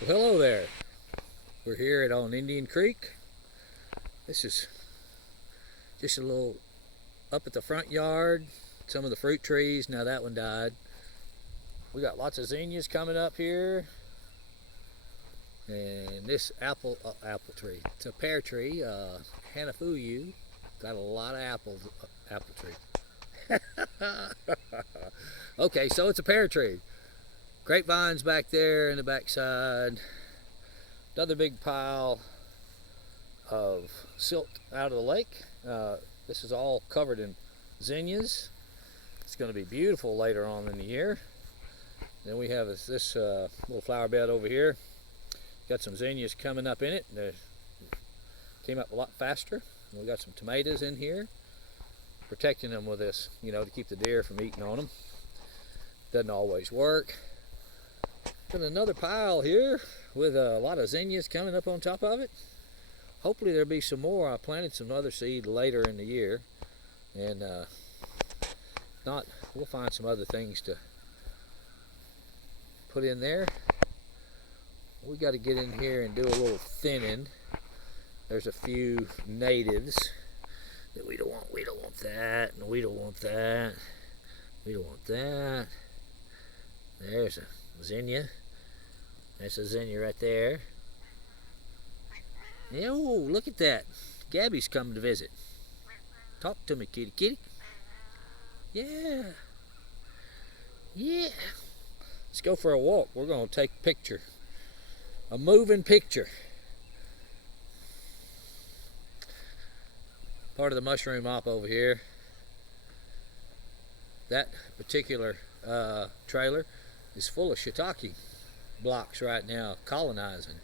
Well, hello there. We're here on Indian Creek. This is just a little up at the front yard. Some of the fruit trees. Now that one died. We got lots of zinnias coming up here, and this apple tree. It's a pear tree. Hanafuyu. Got a lot of apples. Apple tree. Okay, so it's a pear tree. Grapevines back there in the backside. Another big pile of silt out of the lake. This is all covered in zinnias. It's going to be beautiful later on in the year. Then we have this little flower bed over here. Got some zinnias coming up in it. They came up a lot faster. We got some tomatoes in here, protecting them with this, to keep the deer from eating on them. Doesn't always work. Then another pile here with a lot of zinnias coming up on top of it. Hopefully there'll be some more. I planted some other seed later in the year, and not, we'll find some other things to put in there. We got to get in here and do a little thinning. There's a few natives that we don't want. We don't want that, and we don't want that. We don't want that. There's a zinnia. That's a zinnia right there. Oh, look at that. Gabby's coming to visit. Talk to me, kitty kitty. Yeah. Yeah. Let's go for a walk. We're going to take a picture. A moving picture. Part of the mushroom mop over here. That particular trailer is full of shiitake blocks right now, colonizing.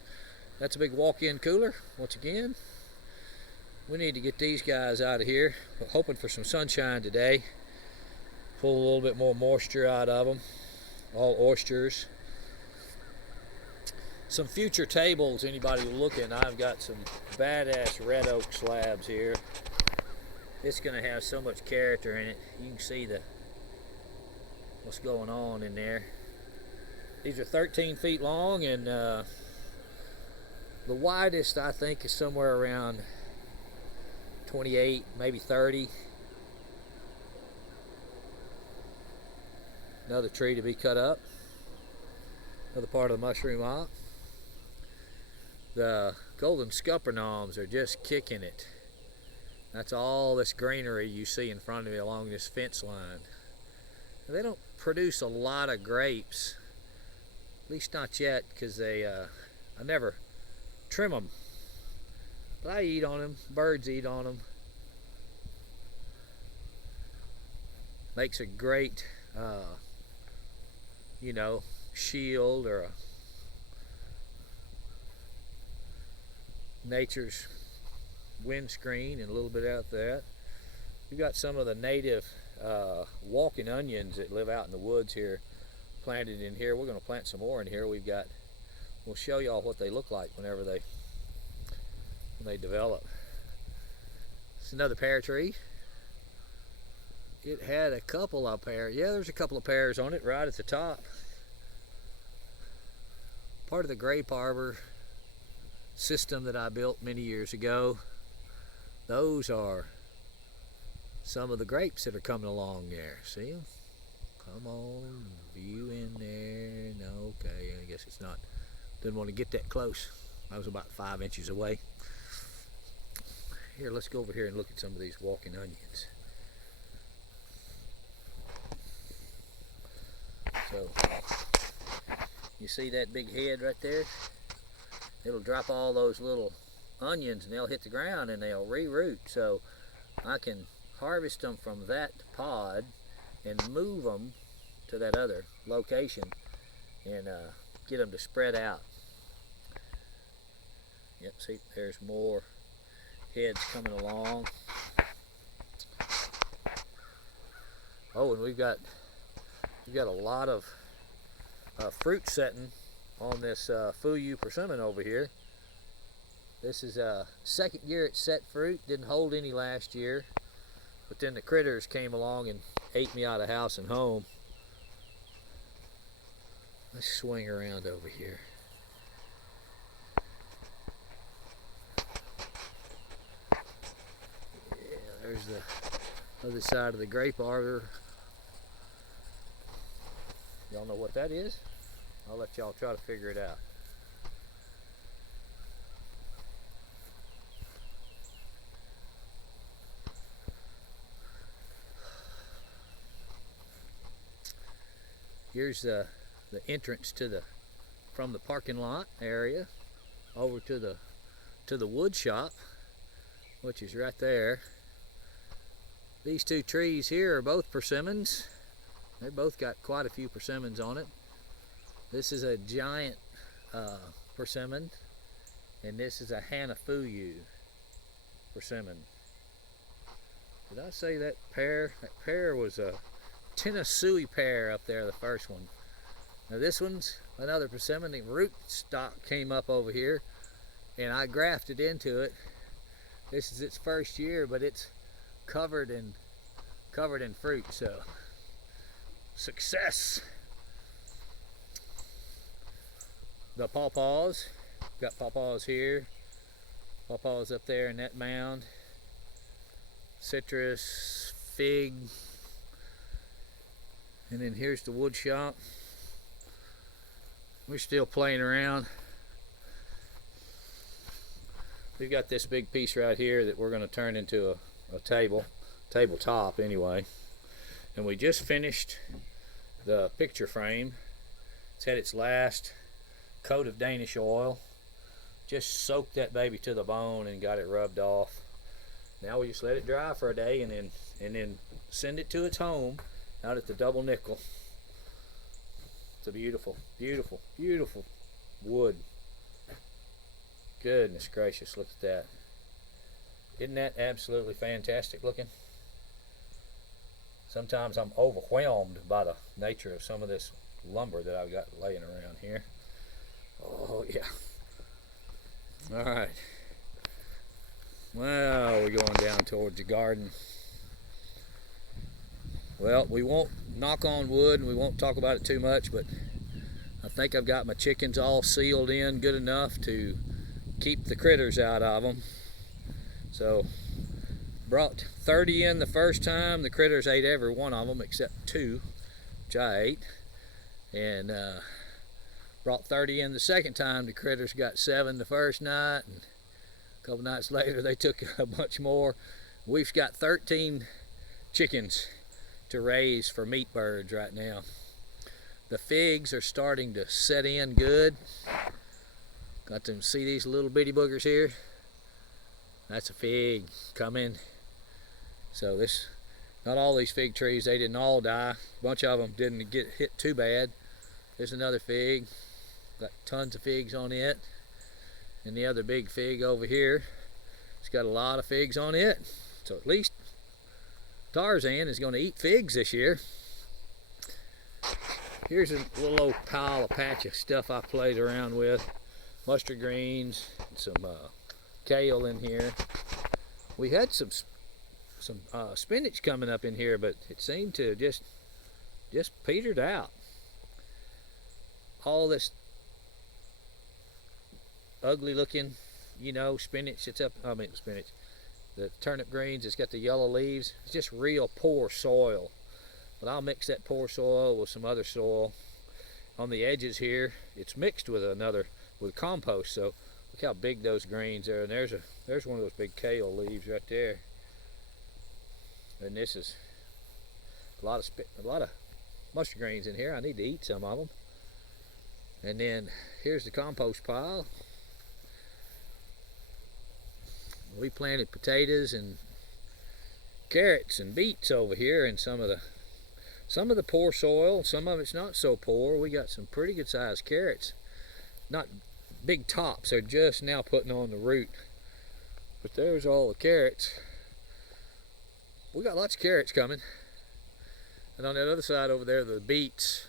That's a big walk-in cooler. Once again, we need to get these guys out of here. We're hoping for some sunshine today. Pull a little bit more moisture out of them. All oysters. Some future tables, anybody looking, I've got some badass red oak slabs here. It's going to have so much character in it. You can see what's going on in there. These are 13 feet long, and the widest I think is somewhere around 28, maybe 30. Another tree to be cut up. Another part of the mushroom mop. The golden scuppernawms are just kicking it. That's all this greenery you see in front of me along this fence line. Now, they don't produce a lot of grapes, at least not yet, because I never trim them. But I eat on them. Birds eat on them. Makes a great, shield or a nature's windscreen, and a little bit out that. We've got some of the native walking onions that live out in the woods here planted in here. We're going to plant some more in here. We'll show y'all what they look like when they develop. It's another pear tree. It had a couple of pears. Yeah, there's a couple of pears on it right at the top. Part of the grape arbor system that I built many years ago. Those are some of the grapes that are coming along there. See them? Come on, view in there. No, okay, I guess it's not. Didn't want to get that close. I was about 5 inches away. Here, let's go over here and look at some of these walking onions. So, you see that big head right there? It'll drop all those little onions and they'll hit the ground and they'll re-root. So I can harvest them from that pod and move them to that other location and get them to spread out. Yep, see, there's more heads coming along. Oh, and we've got a lot of fruit setting on this Fuyu persimmon over here. This is second year it set fruit. Didn't hold any last year, but then the critters came along and ate me out of house and home. Let's swing around over here. the other side of the grape arbor. Y'all know what that is? I'll let y'all try to figure it out. Here's the entrance from the parking lot area over to the wood shop, which is right there. These two trees here are both persimmons. They both got quite a few persimmons on it. This is a giant persimmon, and this is a Hanafuyu persimmon. Did I say that pear? That pear was a Tenasui pear up there, the first one. Now this one's another persimmon. The root stock came up over here, and I grafted into it. This is its first year, but it's covered in fruit, so success. The pawpaws, got pawpaws here, pawpaws up there in that mound, citrus, fig, and then here's the wood shop. We're still playing around. We've got this big piece right here that we're going to turn into a tabletop anyway. And we just finished the picture frame. It's had its last coat of Danish oil. Just soaked that baby to the bone and got it rubbed off. Now we just let it dry for a day and then send it to its home out at the Double Nickel. It's a beautiful, beautiful, beautiful wood. Goodness gracious, look at that. Isn't that absolutely fantastic looking? Sometimes I'm overwhelmed by the nature of some of this lumber that I've got laying around here. Oh yeah. Alright. Well, we're going down towards the garden. Well, we won't knock on wood and we won't talk about it too much, but I think I've got my chickens all sealed in good enough to keep the critters out of them. So, brought 30 in the first time. The critters ate every one of them except 2, which I ate. And brought 30 in the second time. The critters got 7 the first night, and a couple nights later they took a bunch more. We've got 13 chickens to raise for meat birds right now. The figs are starting to set in good. Got to see these little bitty boogers here. That's a fig coming. So this, not all these fig trees, they didn't all die. A bunch of them didn't get hit too bad. There's another fig. Got tons of figs on it. And the other big fig over here, it's got a lot of figs on it. So at least Tarzan is going to eat figs this year. Here's a little old pile of patch of stuff I played around with. Mustard greens, some kale in here. We had some spinach coming up in here, but it seemed to just petered out. All this ugly looking, spinach. Spinach. The turnip greens, it's got the yellow leaves. It's just real poor soil. But I'll mix that poor soil with some other soil. On the edges here, it's mixed with compost. So look how big those greens are. And there's one of those big kale leaves right there. And this is a lot of mustard greens in here. I need to eat some of them. And then here's the compost pile. We planted potatoes and carrots and beets over here in some of the poor soil. Some of it's not so poor. We got some pretty good sized carrots. Not big tops, they're just now putting on the root. But there's all the carrots. We got lots of carrots coming. And on that other side over there, the beets.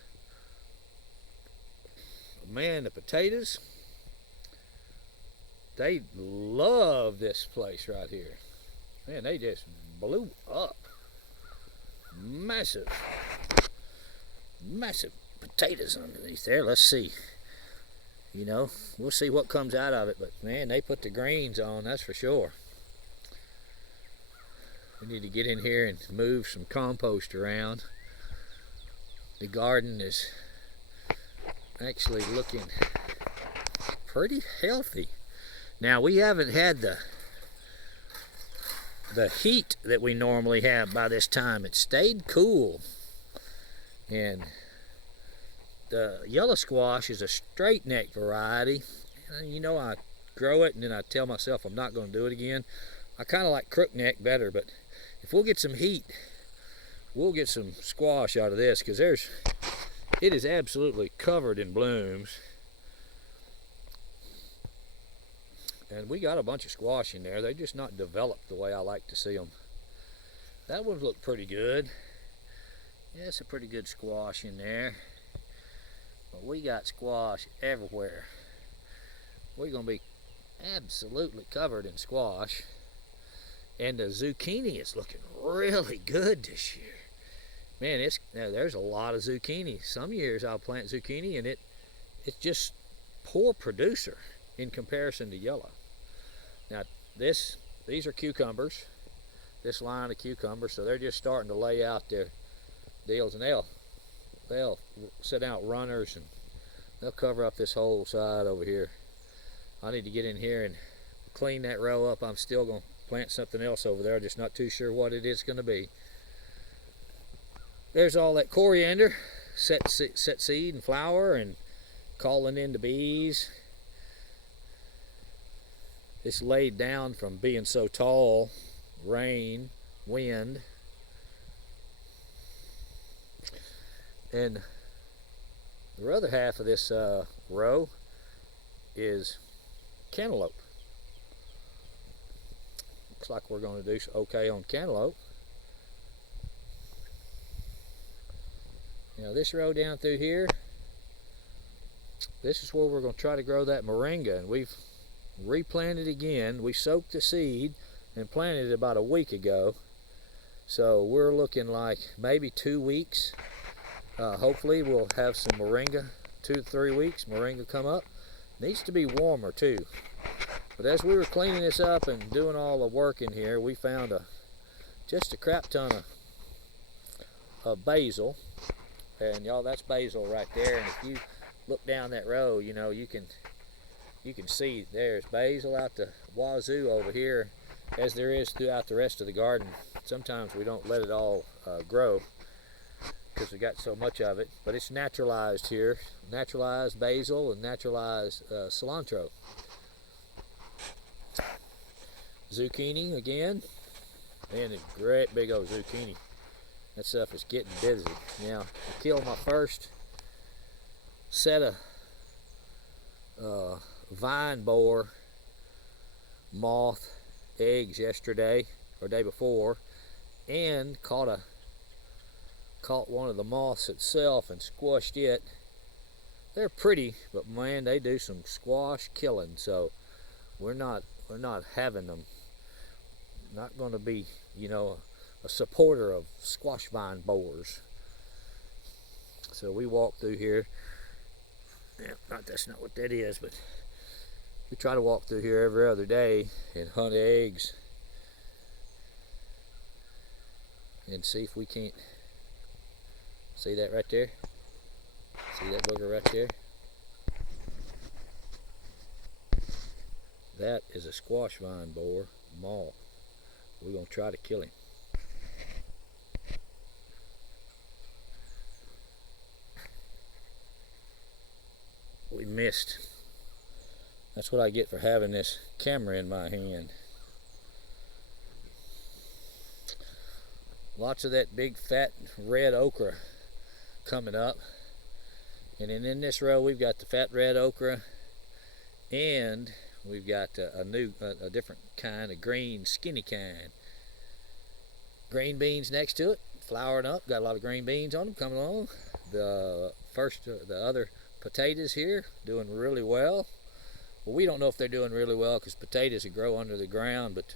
Man, the potatoes, they love this place right here. Man, they just blew up. Massive potatoes underneath there. Let's see. We'll see what comes out of it. But man, they put the greens on, that's for sure. We need to get in here and move some compost around. The garden is actually looking pretty healthy. Now, we haven't had the heat that we normally have by this time. It stayed cool. And the yellow squash is a straight neck variety. And you know, I grow it and then I tell myself I'm not going to do it again. I kind of like crook neck better, but if we'll get some heat, we'll get some squash out of this, because it is absolutely covered in blooms. And we got a bunch of squash in there. They're just not developed the way I like to see them. That one looked pretty good. Yeah, it's a pretty good squash in there. But we got squash everywhere. We're going to be absolutely covered in squash. And the zucchini is looking really good this year. Man, there's a lot of zucchini. Some years I'll plant zucchini and it's just poor producer in comparison to yellow. Now these are cucumbers. This line of cucumbers, so they're just starting to lay out their deals, and they'll set out runners and they'll cover up this whole side over here. I need to get in here and clean that row up. I'm still going to plant something else over there, just not too sure what it is going to be. There's all that coriander set seed and flower and calling in the bees. It's laid down from being so tall, rain, wind. And the other half of this row is cantaloupe. Looks like we're going to do okay on cantaloupe. Now this row down through here, this is where we're going to try to grow that moringa, and we've replanted again. We soaked the seed and planted it about a week ago, so we're looking like maybe 2 weeks. Hopefully we'll have some moringa. 2 to 3 weeks, moringa come up. Needs to be warmer too. But as we were cleaning this up and doing all the work in here, we found just a crap ton of basil. And y'all, that's basil right there. And if you look down that row, you know, you can see there's basil out the wazoo over here, as there is throughout the rest of the garden. Sometimes we don't let it all grow because we got so much of it, but it's naturalized here. Naturalized basil and naturalized cilantro. Zucchini again. Man, it's a great big old zucchini. That stuff is getting busy. Now, I killed my first set of vine borer moth eggs yesterday or day before, and caught one of the moths itself and squashed it. They're pretty, but man, they do some squash killing. So we're not having them. Not going to be, you know, a supporter of squash vine borers. So we walk through here. Yeah, that's not what that is, but we try to walk through here every other day and hunt eggs and see if we can't. See that right there? See that booger right there? That is a squash vine borer moth. We're going to try to kill him. We missed. That's what I get for having this camera in my hand. Lots of that big fat red okra coming up. And then in this row we've got the fat red okra, and we've got a different kind of green skinny kind. Green beans next to it, flowering up, got a lot of green beans on them coming along. The other potatoes here doing really well. Well, we don't know if they're doing really well because potatoes will grow under the ground, but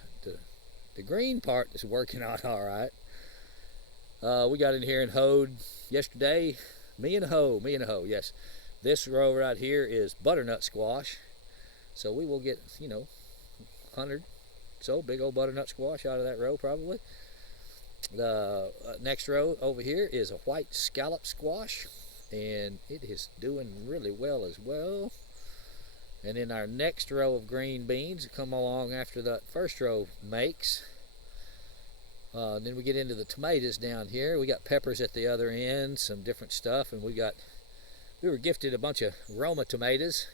the green part is working out all right. We got in here and hoed yesterday. Me and a hoe, yes. This row right here is butternut squash. So we will get, 100 so big old butternut squash out of that row probably. The next row over here is a white scallop squash, and it is doing really well as well. And then our next row of green beans come along after the first row makes. Then we get into the tomatoes down here. We got peppers at the other end, some different stuff, and we were gifted a bunch of Roma tomatoes,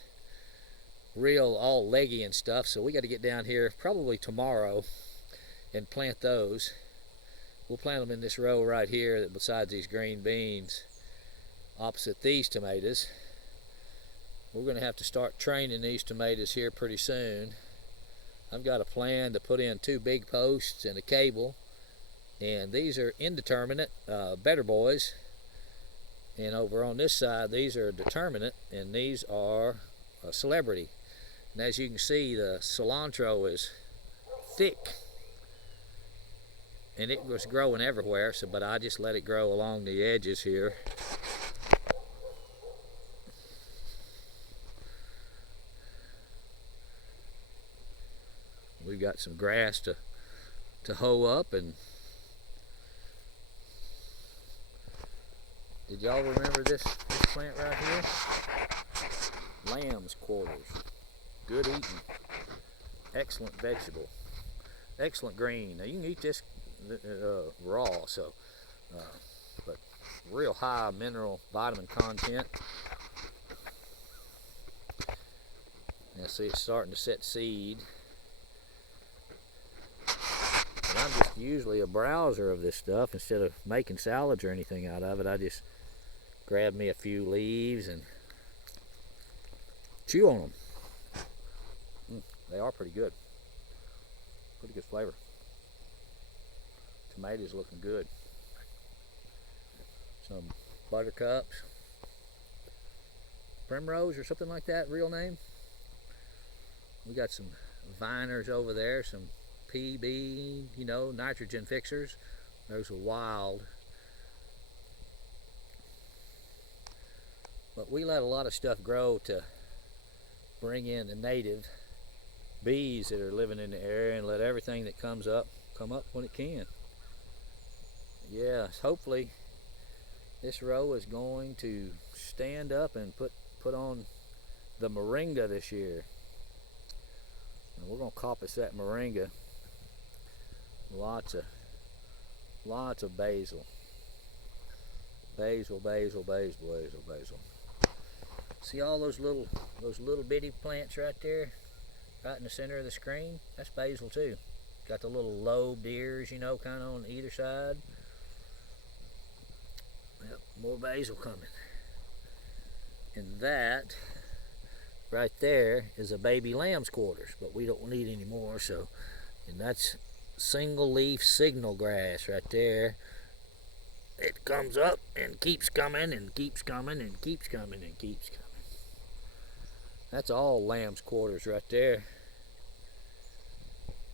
real all leggy and stuff, so we got to get down here probably tomorrow and plant those. We'll plant them in this row right here besides these green beans, opposite these tomatoes. We're going to have to start training these tomatoes here pretty soon. I've got a plan to put in 2 big posts and a cable, and these are indeterminate, better boys. And over on this side, these are determinate, and these are a celebrity. And as you can see, the cilantro is thick, and it was growing everywhere, but I just let it grow along the edges here. We've got some grass to hoe up. And did y'all remember this plant right here? Lamb's quarters. Good eating. Excellent vegetable. Excellent green. Now you can eat this raw, but real high mineral vitamin content. Now see, it's starting to set seed. And I'm just usually a browser of this stuff. Instead of making salads or anything out of it, I just grab me a few leaves and chew on them. They are pretty good. Pretty good flavor. Tomatoes looking good. Some buttercups. Primrose or something like that, real name. We got some viners over there, some PB, nitrogen fixers. Those are wild. But we let a lot of stuff grow to bring in the native bees that are living in the area, and let everything that comes up come up when it can. Yes, hopefully this row is going to stand up and put on the moringa this year. And we're going to coppice that moringa. Lots of basil. Basil. See all those little bitty plants right there, right in the center of the screen? That's basil too. Got the little lobed ears, kind of on either side. Yep, more basil coming. And that right there is a baby lamb's quarters, but we don't need any more. And that's single leaf signal grass right there. It comes up and keeps coming and keeps coming and keeps coming and keeps coming. That's all lamb's quarters right there.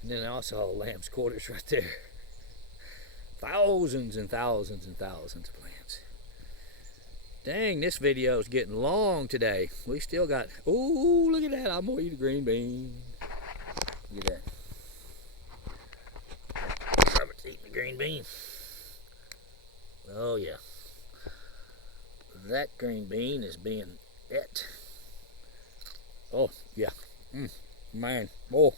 And then also lamb's quarters right there. Thousands and thousands and thousands of plants. Dang, this video is getting long today. We still got, ooh, look at that. I'm gonna eat a green bean. Look at that. Robert's eating a green bean. Oh yeah. That green bean is being et. Oh yeah. Man. Oh.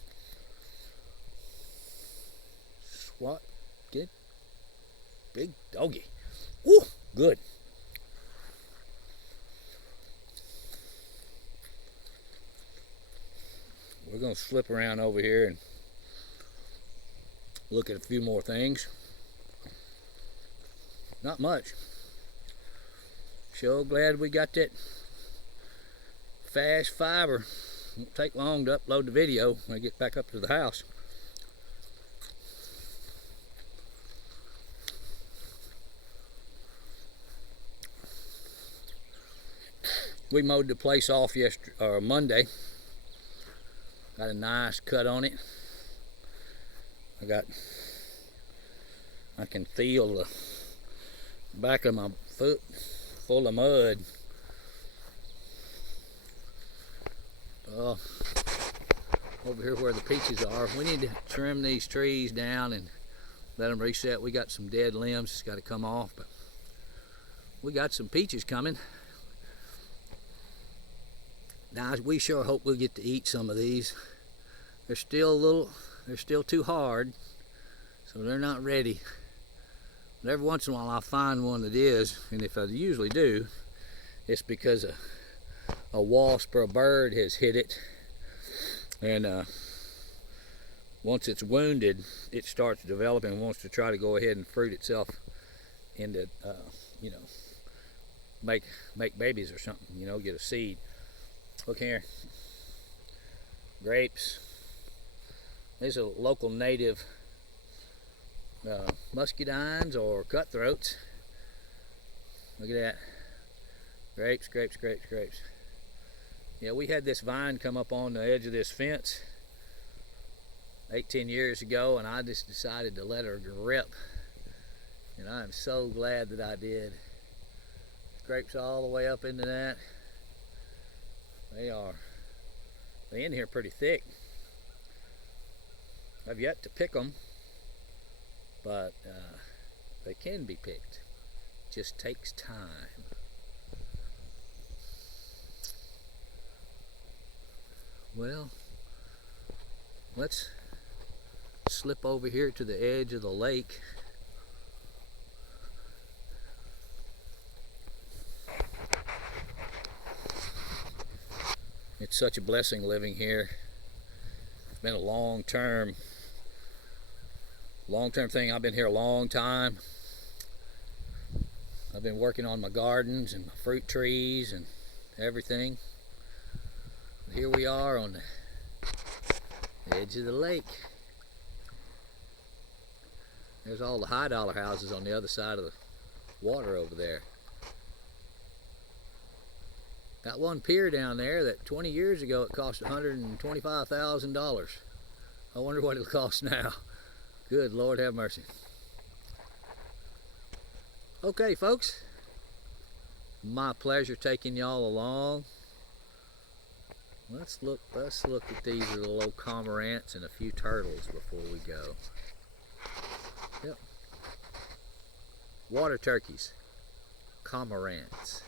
What? Get big doggy. Ooh, good. We're going to slip around over here and look at a few more things. Not much. Sure glad we got that fast fiber. Won't take long to upload the video when I get back up to the house. We mowed the place off Monday. Got a nice cut on it. I can feel the back of my foot full of mud. Over here where the peaches are, we need to trim these trees down and let them reset. We got some dead limbs that's got to come off, but we got some peaches coming. Now we sure hope we'll get to eat some of these. They're still too hard, so they're not ready. But every once in a while I'll find one that is, and if I usually do, it's because a wasp or a bird has hit it, and once it's wounded, it starts developing and wants to try to go ahead and fruit itself into, you know, make babies or something, you know, get a seed. Look here, grapes. These are local native muscadines or cutthroats. Look at that. Grapes, grapes, grapes, grapes. Yeah, we had this vine come up on the edge of this fence 18 years ago, and I just decided to let her rip. And I'm so glad that I did. Grapes all the way up into that. They're in here pretty thick. I've yet to pick them, but they can be picked. It just takes time. Well, let's slip over here to the edge of the lake. It's such a blessing living here. It's been a long-term thing. I've been here a long time. I've been working on my gardens and my fruit trees and everything. Here we are on the edge of the lake. There's all the high dollar houses on the other side of the water over there. Got one pier down there that 20 years ago it cost $125,000. I wonder what it'll cost now. Good Lord have mercy. Okay, folks. My pleasure taking y'all along. Let's look at these little old cormorants and a few turtles before we go. Yep. Water turkeys. Cormorants.